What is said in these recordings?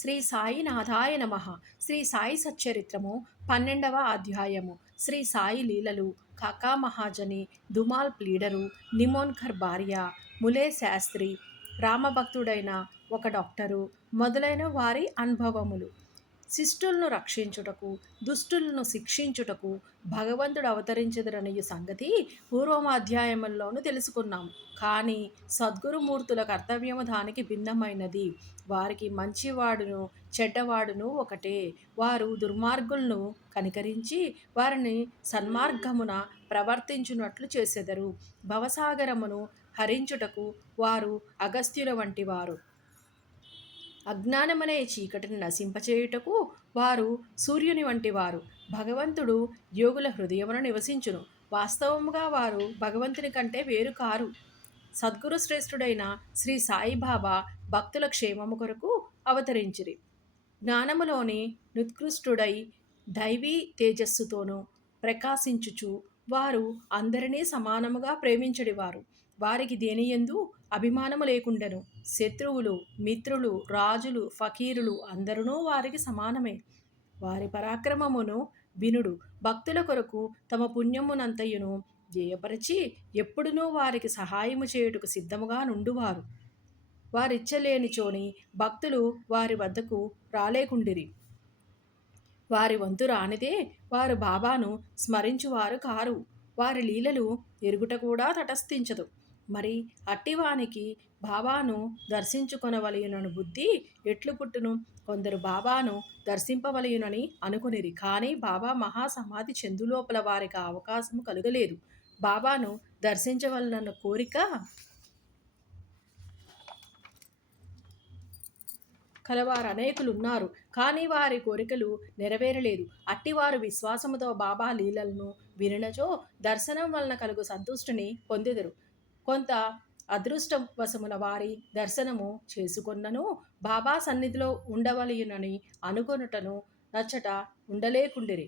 శ్రీ సాయినాథాయ నమః. శ్రీ సాయి సచ్చరిత్రము 12వ అధ్యాయము. శ్రీ సాయి లీలలు, కాకా మహాజని, దుమాల్ ప్లీడరు, నిమోన్కర్ భార్య, ములే శాస్త్రి, రామభక్తుడైన ఒక డాక్టరు మొదలైన వారి అనుభవములు. శిష్టులను రక్షించుటకు, దుష్టులను శిక్షించుటకు భగవంతుడు అవతరించెదరనియు సంగతి పూర్వమాధ్యాయముల్లోనూ తెలుసుకున్నాము. కానీ సద్గురుమూర్తుల కర్తవ్యము దానికి భిన్నమైనది. వారికి మంచివాడును చెడ్డవాడును ఒకటే. వారు దుర్మార్గులను కనికరించి వారిని సన్మార్గమున ప్రవర్తించునట్లు చేసెదరు. భవసాగరమును హరించుటకు వారు అగస్త్యుల వంటివారు. అజ్ఞానమనే చీకటిని నశింపచేయుటకు వారు సూర్యుని వంటివారు. భగవంతుడు యోగుల హృదయమున నివసించును. వాస్తవముగా వారు భగవంతుని కంటే వేరు కారు. సద్గురు శ్రేష్ఠుడైన శ్రీ సాయిబాబా భక్తుల క్షేమము కొరకు అవతరించిరి. జ్ఞానములోని నుత్కృష్టుడై దైవీ తేజస్సుతోనూ ప్రకాశించుచు వారు అందరినీ సమానముగా ప్రేమించడివారు. వారికి దేనియందు అభిమానము లేకుండెను. శత్రువులు, మిత్రులు, రాజులు, ఫకీరులు అందరూ వారికి సమానమే. వారి పరాక్రమమును వినుడు. భక్తుల కొరకు తమ పుణ్యమునంతయును జయపరచి ఎప్పుడునూ వారికి సహాయము చేయుటకు సిద్ధముగా నుండువారు. వారిచ్చలేనిచోని భక్తులు వారి వద్దకు రాలేకుండిరి. వారి వంతు రానిదే వారు బాబాను స్మరించువారు కారు. వారి లీలలు ఎరుగుట కూడా తటస్థించదు. మరి అట్టివానికి బాబాను దర్శించుకొనవలయునను బుద్ధి ఎట్లు పుట్టును? కొందరు బాబాను దర్శింపవలయునని అనుకొనిరి. కానీ బాబా మహాసమాధి చెందులోపల వారికి ఆ అవకాశము కలుగలేదు. బాబాను దర్శించవలనన్న కోరిక కలవారు అనేకులున్నారు. కానీ వారి కోరికలు నెరవేరలేదు. అట్టివారు విశ్వాసముతో బాబా లీలలను వినినచో దర్శనం వలన కలుగు సంతుష్టిని పొందెదరు. కొంత అదృష్టవశమున వారి దర్శనము చేసుకొన్నను బాబా సన్నిధిలో ఉండవలయునని అనుకొనుటను నచ్చట ఉండలేకుండిరి.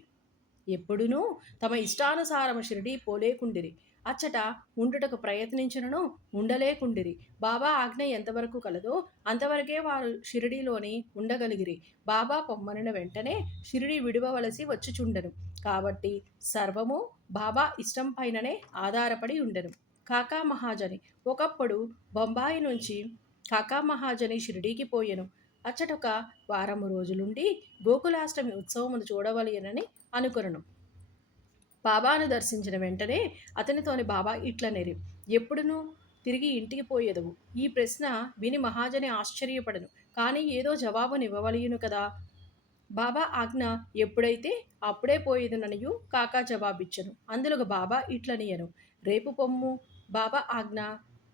ఎప్పుడునూ తమ ఇష్టానుసారము షిరిడీ పోలేకుండిరి. అచ్చట ఉండుటకు ప్రయత్నించినను ఉండలేకుండిరి. బాబా ఆజ్ఞ ఎంతవరకు కలదో అంతవరకే వారు షిరిడీలోని ఉండగలిగిరి. బాబా పొమ్మనిన వెంటనే షిరిడీ విడువవలసి వచ్చుచుండెను. కాబట్టి సర్వము బాబా ఇష్టం పైననే ఆధారపడి ఉండెను. కాకా మహాజని ఒకప్పుడు బొంబాయి నుంచి కాకా మహాజని షిరిడీకి పోయెను. అచ్చటొక వారము రోజులుండి గోకులాష్టమి ఉత్సవమును చూడవలయనని అనుకొనెను. బాబాను దర్శించిన వెంటనే అతనితోని బాబా ఇట్లనేరి, ఎప్పుడునూ తిరిగి ఇంటికి పోయేదవు? ఈ ప్రశ్న విని మహాజని ఆశ్చర్యపడెను. కానీ ఏదో జవాబునివ్వవలయును కదా. బాబా ఆజ్ఞ ఎప్పుడైతే అప్పుడే పోయేదననియు కాకా జవాబిచ్చెను. అందులకు బాబా ఇట్లనియెను, రేపు పొమ్ము. బాబా ఆజ్ఞ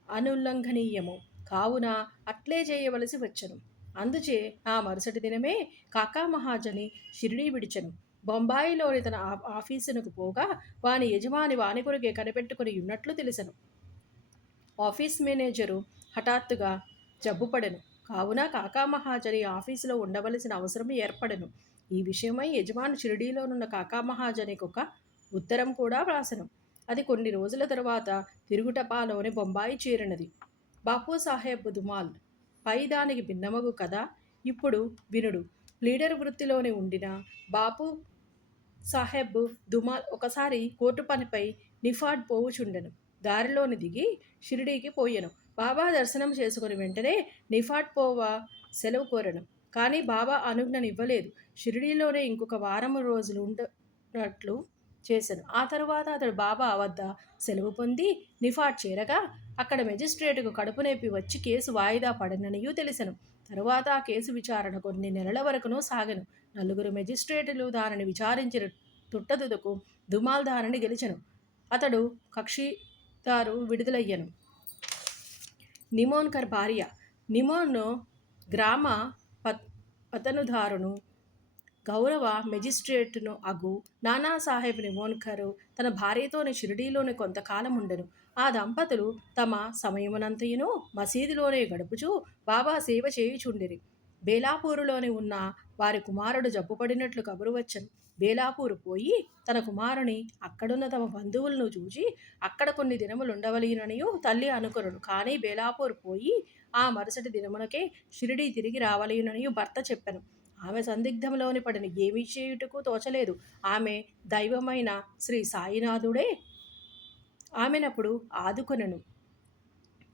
అనుల్లంఘనీయము కావున అట్లే చేయవలసి వచ్చెను. అందుచే ఆ మరుసటి దినమే కాకా మహాజని షిరిడీ విడిచెను. బొంబాయిలోని తన ఆఫీసునకు పోగా వాని యజమాని వాని కొరకే కనిపెట్టుకుని ఉన్నట్లు తెలిసెను. ఆఫీస్ మేనేజరు హఠాత్తుగా జబ్బుపడెను. కావున కాకా మహాజని ఆఫీసులో ఉండవలసిన అవసరం ఏర్పడెను. ఈ విషయమై యజమాని షిరిడీలోనున్న కాకా మహాజనికి ఒక ఉత్తరం కూడా వ్రాసెను. అది కొన్ని రోజుల తరువాత తిరుగుటపాలోని బొంబాయి చేరినది. బాపు సాహెబ్ దుమాల్ పై దానికి భిన్నమగు కథ ఇప్పుడు వినుడు. ప్లీడర్ వృత్తిలోని ఉండిన బాపు సాహెబ్ దుమాల్ ఒకసారి కోర్టు పనిపై నిఫాడ్ పోవుచుండెను. దారిలోని దిగి షిరిడీకి పోయెను. బాబా దర్శనం చేసుకుని వెంటనే నిఫాడ్ పోవ సెలవు కోరెను. కానీ బాబా అనుజ్ఞనివ్వలేదు. షిరిడీలోనే ఇంకొక వారము రోజులు ఉండనట్లు చేశాను. ఆ తరువాత అతడు బాబా వద్ద సెలవు పొంది నిఫాడ్ చేరగా అక్కడ మెజిస్ట్రేటుకు కడుపు నొప్పి వచ్చి కేసు వాయిదా పడననియూ తెలిసెను. తరువాత ఆ కేసు విచారణ కొన్ని నెలల వరకునూ సాగెను. 4 మెజిస్ట్రేటులు దానిని విచారించిన తుట్టతుదకు దుమాల్ దానిని గెలిచెను. అతడు కక్షిదారు విడుదలయ్యెను. నిమోన్కర్ భార్య నిమోన్ గ్రామ పతనుదారును గౌరవ మెజిస్ట్రేటును అగు నానాసాహెబ్ నిమోన్కరు తన భార్యతోని షిరిడీలోని కొంతకాలం ఉండెను. ఆ దంపతులు తమ సమయమునంతయును మసీదులోనే గడుపుచూ బాబా సేవ చేయుచుండిరి. బేలాపూరులోని ఉన్న వారి కుమారుడు జబ్బుపడినట్లు కబురు వచ్చెను. బేలాపూరు పోయి తన కుమారుని అక్కడున్న తమ బంధువులను చూచి అక్కడ కొన్ని దినములుండవలెననియు తల్లి అనుకొనును. కానీ బేలాపూరు పోయి ఆ మరుసటి దినమునకే షిరిడీ తిరిగి రావలెననియు భర్త చెప్పెను. ఆమె సందిగ్ధంలోని పడిన ఏమీ చేయుటకు తోచలేదు. ఆమె దైవమైన శ్రీ సాయినాథుడే ఆమెనప్పుడు ఆదుకొనెను.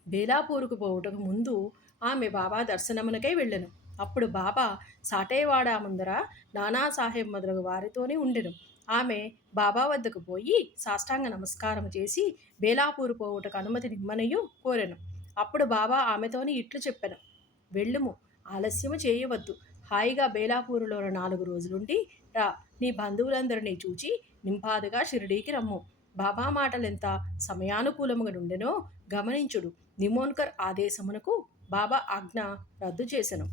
బేలాపూరుకు పోవుటకు ముందు ఆమె బాబా దర్శనమునకై వెళ్ళెను. అప్పుడు బాబా సాటేవాడ ముందర నానాసాహెబ్ మొదలగు వారితోనే ఉండెను. ఆమె బాబా వద్దకు పోయి సాష్టాంగ నమస్కారం చేసి బేలాపూరు పోవుటకు అనుమతి నిమ్మనయు కోరెను. అప్పుడు బాబా ఆమెతోని ఇట్లు చెప్పెను. వెళ్ళుము, ఆలస్యము చేయవద్దు. హాయిగా బేలాపూరులో 4 రోజులుండి రా. నీ బంధువులందరినీ చూచి నింపాదుగా షిరిడీకి రమ్ము. బాబా మాటలెంత సమయానుకూలముగా నుండెనో గమనించుడు. నిమోన్కర్ ఆదేశమునకు బాబా ఆజ్ఞ రద్దు చేసెను.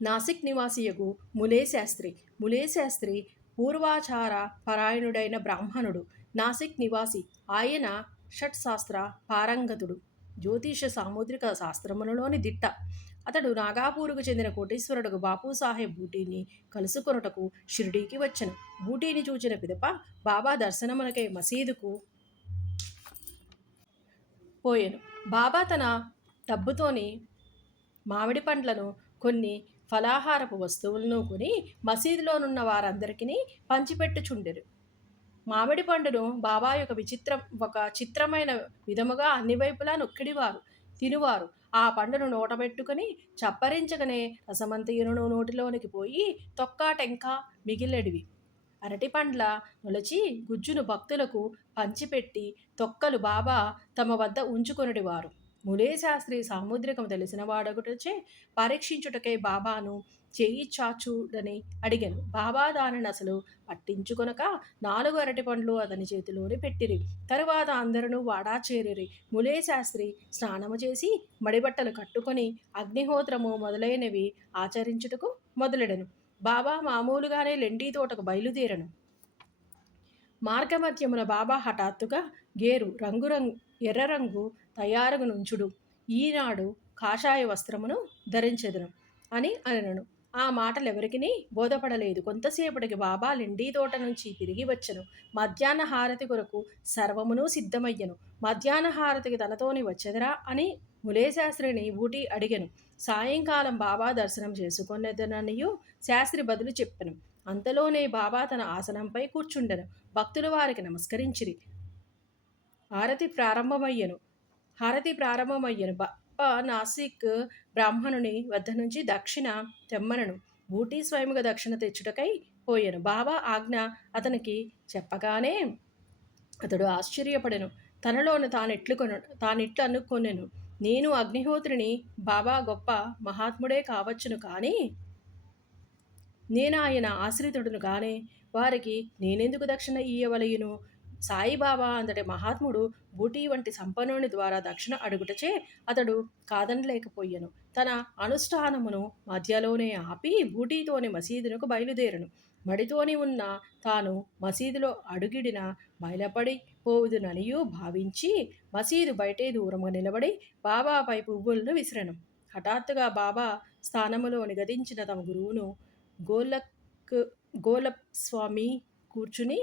నాసిక్ నివాసియగు ములే శాస్త్రి. ములే శాస్త్రి పూర్వాచార పరాయణుడైన బ్రాహ్మణుడు. నాసిక్ నివాసి. ఆయన షట్శాస్త్ర పారంగతుడు. జ్యోతిష సాముద్రిక శాస్త్రములలోని దిట్ట. అతడు నాగాపూరుకు చెందిన కోటీశ్వరుడు బాపూసాహెబ్ బూటీని కలుసుకొనుటకు షిరిడీకి వచ్చెను. బూటీని చూచిన పిదప బాబా దర్శనమునకై మసీదుకు పోయెను. బాబా తన డబ్బుతోని మామిడి పండ్లను కొన్ని ఫలాహారపు వస్తువులను కొని మసీదులోనున్న వారందరికీ పంచిపెట్టుచుండెను. మామిడి పండును బాబా ఒక చిత్రమైన విధముగా అన్ని వైపులా నొక్కిడివారు తినువారు. ఆ పండును నోటబెట్టుకుని చప్పరించగనే రసమంతయును నోటిలోనికి పోయి తొక్క టెంక మిగిలెడివి. అరటి పండ్ల నొలచి గుజ్జును భక్తులకు పంచిపెట్టి తొక్కలు బాబా తమ వద్ద ఉంచుకొనుడివారు. ములే శాస్త్రి సాముద్రికము తెలిసిన వాడొకటచే పరీక్షించుటకై బాబాను చేయి చాచుడని అడిగాను. బాబా దానిని అసలు పట్టించుకొనక 4 అరటి పండ్లు అతని చేతిలోని పెట్టిరి. తరువాత అందరూ వాడా చేరిరి. ములే శాస్త్రి స్నానము చేసి మడిబట్టలు కట్టుకొని అగ్నిహోత్రము మొదలైనవి ఆచరించుటకు మొదలెడను. బాబా మామూలుగానే లెండి తోటకు బయలుదేరను. మార్గమధ్యమున బాబా హఠాత్తుగా గేరు ఎర్ర రంగు తయారుగు నుంచుడు. ఈనాడు కాషాయ వస్త్రమును ధరించెదను అని అనను. ఆ మాటలెవరికినీ బోధపడలేదు. కొంతసేపటికి బాబా లెండి తోట నుంచి తిరిగి వచ్చెను. మధ్యాహ్న హారతి కొరకు సర్వమును సిద్ధమయ్యను. మధ్యాహ్న హారతికి తనతోని వచ్చెదరా అని ములేశాస్త్రిని బూటి అడిగెను. సాయంకాలం బాబా దర్శనం చేసుకొనేదననియు శాస్త్రి బదులు చెప్పెను. అంతలోనే బాబా తన ఆసనంపై కూర్చుండెను. భక్తులు వారికి నమస్కరించిరి. హారతి ప్రారంభమయ్యను. బాబా నాసిక్ బ్రాహ్మణుని వద్ద నుంచి దక్షిణ తెమ్మనను. బూటీ స్వయముగా దక్షిణ తెచ్చుటకై పోయెను. బాబా ఆజ్ఞ అతనికి చెప్పగానే అతడు ఆశ్చర్యపడెను. తనలోను తానిట్లు అనుకొనెను. నేను అగ్నిహోత్రిని, బాబా గొప్ప మహాత్ముడే కావచ్చును, కానీ నేను ఆయన ఆశ్రితుడును కానే. వారికి నేనెందుకు దక్షిణ ఇయ్యవలయును? సాయిబాబా అంతటి మహాత్ముడు బూటీ వంటి సంపన్నుని ద్వారా దక్షిణ అడుగుటచే అతడు కాదనలేకపోయెను. తన అనుష్ఠానమును మధ్యలోనే ఆపి బూటీతోని మసీదునకు బయలుదేరను. మడితోని ఉన్న తాను మసీదులో అడుగిడిన బయలుపడి పోవుదుననియూ భావించి మసీదు బయటే దూరంగా నిలబడి బాబాపై పువ్వులను విసిరెను. హఠాత్తుగా బాబా స్థానములో నిగదించిన తమ గురువును గోలప్ స్వామి కూర్చుని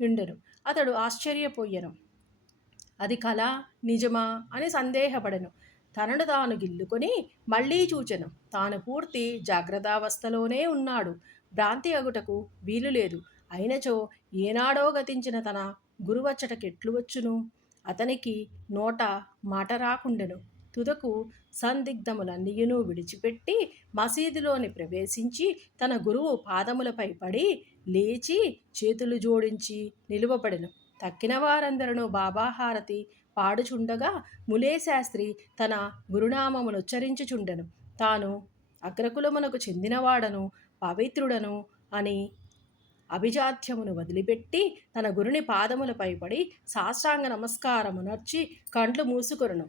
ఉండెను. అతడు ఆశ్చర్యపోయెను. అది కళ నిజమా అని సందేహపడెను. తనను తాను గిల్లుకొని మళ్ళీ చూచెను. తాను పూర్తి జాగ్రత్తావస్థలోనే ఉన్నాడు. భ్రాంతి అగుటకు వీలు లేదు. అయినచో ఏనాడో గతించిన తన గురువచ్చటకెట్లు వచ్చును? అతనికి నోట మాట రాకుండెను. తుదకు సందిగ్ధములన్నీయును విడిచిపెట్టి మసీదులోని ప్రవేశించి తన గురువు పాదములపై పడి లేచి చేతులు జోడించి నిలువబడెను. తక్కిన వారందరూ బాబా హారతి పాడుచుండగా ములే శాస్త్రి తన గురునామమునుచ్చరించుచుండెను. తాను అగ్రకులమునకు చెందినవాడను, పవిత్రుడను అని అభిజాత్యమును వదిలిపెట్టి తన గురుని పాదములపై పడి సాష్టాంగ నమస్కారమునర్చి కండ్లు మూసుకొనెను.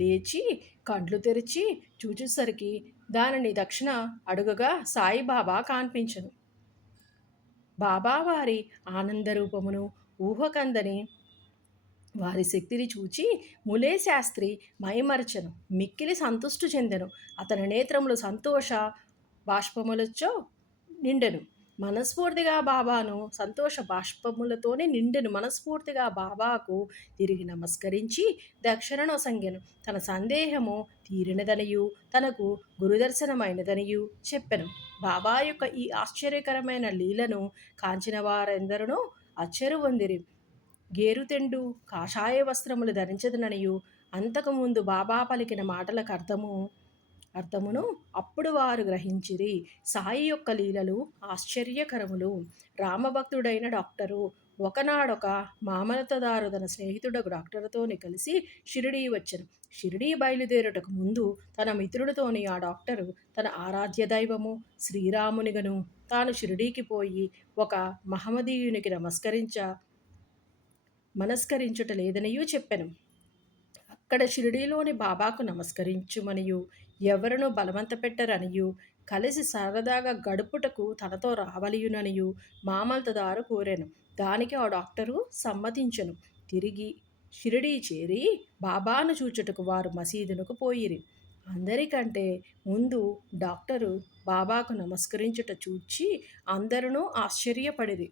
లేచి కండ్లు తెరిచి చూచేసరికి దానిని దక్షిణ అడుగగా సాయిబాబా కనిపించెను. బాబా వారి ఆనందరూపమును ఊహకందని వారి శక్తిని చూచి ములే శాస్త్రి మైమరచెను, మిక్కిలి సంతుష్టు చెందెను. అతని నేత్రములు సంతోష బాష్పములచో నిండెను. మనస్ఫూర్తిగా బాబాను సంతోష బాష్పములతోనే నిండెను. మనస్ఫూర్తిగా బాబాకు తిరిగి నమస్కరించి దక్షిణనొసంగెను. తన సందేహము తీరినదనియు తనకు గురుదర్శనమైనదనియు చెప్పెను. బాబా యొక్క ఈ ఆశ్చర్యకరమైన లీలను కాంచిన వారెందరూ అచ్చెరు పొందిరి. గేరుతెండు కాషాయ వస్త్రములు ధరించదననియు అంతకుముందు బాబా పలికిన మాటలకు అర్థమును అప్పుడు వారు గ్రహించిరి. సాయి యొక్క లీలలు ఆశ్చర్యకరములు. రామభక్తుడైన డాక్టరు ఒకనాడొక మామలతదారు తన స్నేహితుడు డాక్టరుతోని కలిసి షిరిడీ వచ్చెను. షిరిడీ బయలుదేరుటకు ముందు తన మిత్రుడితోని ఆ డాక్టరు తన ఆరాధ్య దైవము శ్రీరామునిగను తాను షిరిడీకి పోయి ఒక మహమ్మదీయునికి మనస్కరించుట లేదనియూ చెప్పెను. అక్కడ షిరిడీలోని బాబాకు నమస్కరించుమనియు ఎవరును బలవంత పెట్టరనియు కలిసి సరదాగా గడుపుటకు తనతో రావలియుననియు మామల్తదారు కోరెను. దానికి ఆ డాక్టరు సమ్మతించెను. తిరిగి షిరిడీ చేరి బాబాను చూచుటకు వారు మసీదునకు పోయిరి. అందరికంటే ముందు డాక్టరు బాబాకు నమస్కరించుట చూచి అందరూ ఆశ్చర్యపడిరి.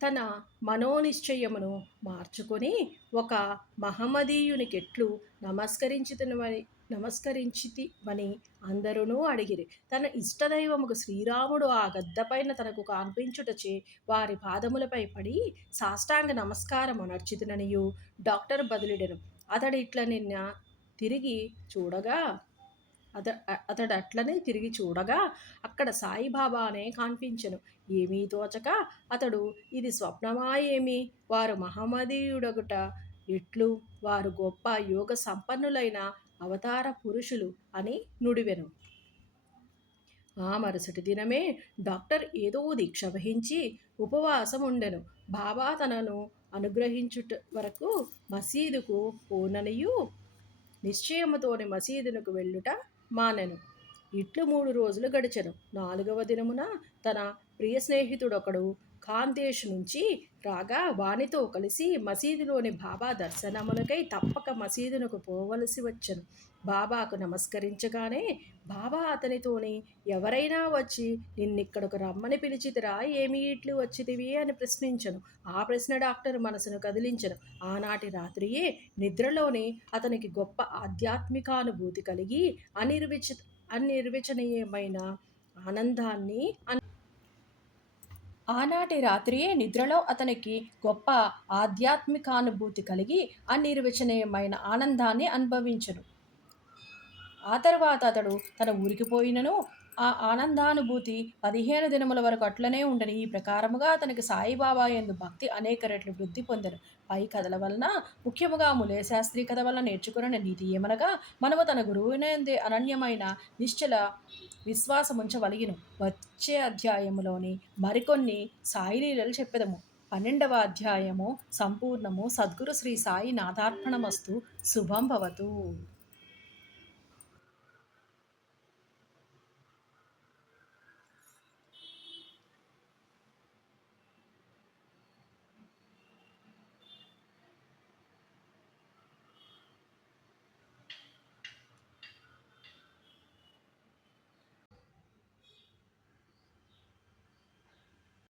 తన మనోనిశ్చయమును మార్చుకొని ఒక మహమ్మదీయునికెట్లు నమస్కరించితివని అందరూ అడిగిరి. తన ఇష్టదైవముకు శ్రీరాముడు ఆ గద్దపైన తనకు కనిపించుటచే వారి పాదములపై పడి సాష్టాంగ నమస్కారము నర్చితుననియు డాక్టర్ బదులిడెను. అతడట్లనే తిరిగి చూడగా అక్కడ సాయిబాబానే కనిపించెను. ఏమీ తోచక అతడు ఇది స్వప్నమా ఏమి, వారు మహమ్మదీయుడగుట ఎట్లు, వారు గొప్ప యోగ సంపన్నులైన అవతార పురుషులు అని నుడివెను. ఆ మరుసటి దినమే డాక్టర్ ఏదో దీక్ష వహించి ఉపవాసం ఉండెను. బాబా తనను అనుగ్రహించుట వరకు మసీదుకు పోననియు నిశ్చయముతోని మసీదునకు వెళ్ళుట మానెను. ఇట్లు 3 రోజులు గడిచెను. 4వ దినమున తన ప్రియ స్నేహితుడొకడు ఖాందేశ్ నుంచి రాగా వానితో కలిసి మసీదులోని బాబా దర్శనమునకై తప్పక మసీదునకు పోవలసి వచ్చెను. బాబాకు నమస్కరించగానే బాబా అతనితోని ఎవరైనా వచ్చి నిన్నిక్కడకు రమ్మని పిలిచితిరా, ఏమి ఇట్లు వచ్చితివి అని ప్రశ్నించెను. ఆ ప్రశ్న డాక్టర్ మనసును కదిలించెను. ఆనాటి రాత్రియే నిద్రలోనే అతనికి గొప్ప ఆధ్యాత్మికానుభూతి కలిగి అనిర్వచనీయమైన ఆనందాన్ని ఆనాటి రాత్రియే నిద్రలో అతనికి గొప్ప ఆధ్యాత్మికానుభూతి కలిగి అనిర్వచనీయమైన ఆనందాన్ని అనుభవించెను. ఆ తర్వాత అతడు తన ఊరికి పోయినను ఆ ఆనందానుభూతి 15 దినముల వరకు అట్లనే ఉండని. ఈ ప్రకారముగా అతనికి సాయిబాబా యందు భక్తి అనేక రెట్లు వృద్ధి పొందెను. పై కథల వలన, ముఖ్యముగా ములే శాస్త్రి కథ వలన నేర్చుకున్న నీతి ఏమనగా, మనము తన గురువునందే అనన్యమైన నిశ్చల విశ్వాసముంచవలెను. వచ్చే అధ్యాయములోని మరికొన్ని సాయి లీలలు చెప్పెదము. 12వ అధ్యాయము సంపూర్ణము. సద్గురు శ్రీ సాయి నాథార్పణమస్తు. శుభం భవతు.